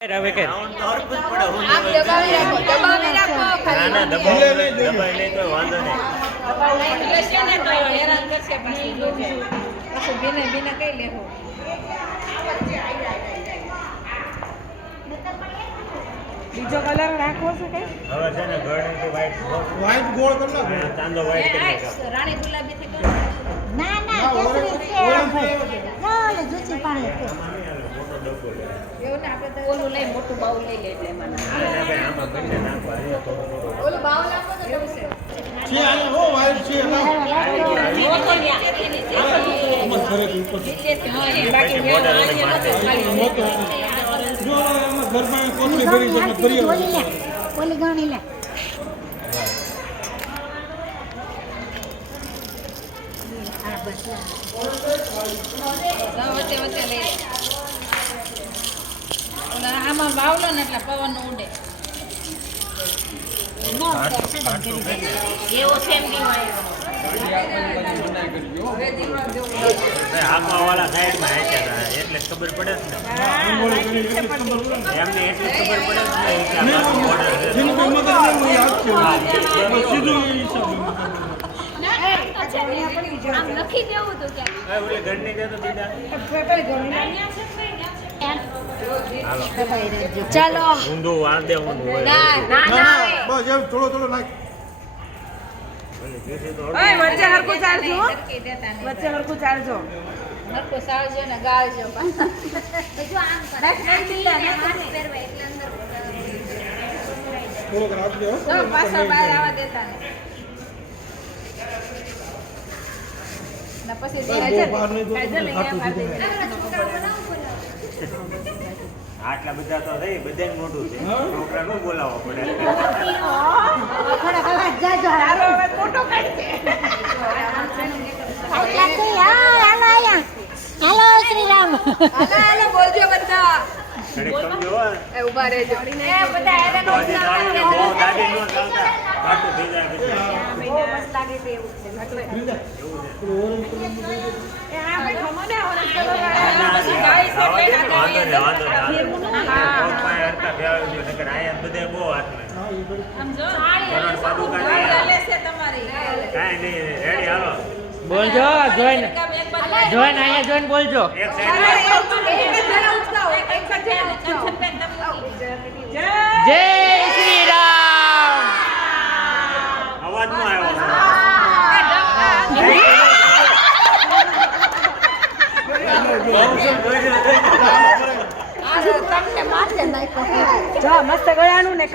હવે કે આમ દબાવી રાખો ખાલી ના દબાઈ નહીં તો વાંધો નહીં. એટલે છે ને તો હેરાન કરશે પાછું બીને કઈ લેવું બીજો કલર રાખવો છે કઈ હવે છે ને ગળણીથી વ્હાઈટ ગોળ કરી નાખો. ચાંદો વ્હાઈટ કરી નાખો. રાણી ગુલાબી થી કરો ના ના કેસરી છે ના ઓલે જુચી પાણી છે મોટો ડબ્બો લે. એવું ને આપણે તો ઓલું લઈ મોટું બાઉલ લઈ લે એટલે એમાં આને આપણે આમાં બંને નાખવા અહીંયા થોડો થોડો. ઓલું બાઉલ આપો તો એવું છે છે આયા હો વાઈટ છે એમાં. બાકી મોઢા લઈને બાંધે. મોટો જો આમાં ઘરમાં કોથળી ભરી છે એમાં ભરી આવો. ઓલી લે ઓલી ગણી લે આ બસ વચ્ચે વચ્ચે લઈ લે ઓલા આમાં બાવલો ને એટલે પવન ઉડે એવો સેમ નહીં હોય હાથમાં વાળા સાઈડમાં હાંચ્યા હતા એટલે ખબર પડે જ ને. એમને એટલી ખબર પડે જ ને કે આ બાજુ border છે. જેની કોઈ મદદ નહીં હોય હાથ છે બસ સીધું એ હિસાબ આમ લખી દેવું હતું કે હવે ઓલી ઘરની દે તો દીધા. હાલો. ચાલો ઊંધું વાર દે ઊંધું હોય. ના ના ના ના ના બસ એમ થોડો થોડો નાખ. ઓલી ઘેંસી તો ઓય વચ્ચે હરખું ચાલજો હો. સરખી દેતા નહીં વચ્ચે હરખું ચાલજો નરકો સાવજો ને ગાળજો જો આમ કરે પહેરવા એટલે અંદર થોડોક રાખજો હો. તો પાછો બહાર આવવા દેતા નહીં ને પછી બહુ બહાર નહીં તો તમને ખાટું સીધું નહીં. આટલા બધા તો થઈ બધાને મોટું છે. છોકરાને બોલાવવો પડે. થોડા કલાક જાજો તારો અવાજ મોટો કાઢ છે હાલો આયા હાલો શ્રી રામ હાલો બોલજો બધા ઘડીક સમજો હો. એ ઊભા રહેજો એ બધા હેરાન તો હજી ચાલીને બહુ દાદી ન ચાલતા. ખાટું થઈ જાય પછી. બહુ મસ્ત લાગે છે એવું છે એ આ ભાઈ ખમો ને ઓરેન્જ કલર આવા દે ને, વાંધો નહીં, વાંધો નહીં. પગ પાસે હરખા ફેરવી દો, નકર અહીંયા બધે બહુ હાથમાં. કરણ પાદુકા નહીં. લેશે તમારી કાંઈ નહીં, રેડી હાલો. બોલજો જોઈન જોઈન અહીંયા જોઈન બોલજો. એક સાઈડ જય શ્રી રામ. અવાજ નો આવ્યો. તમને માથે નાખ્યો જો મસ્ત ગળાનું ને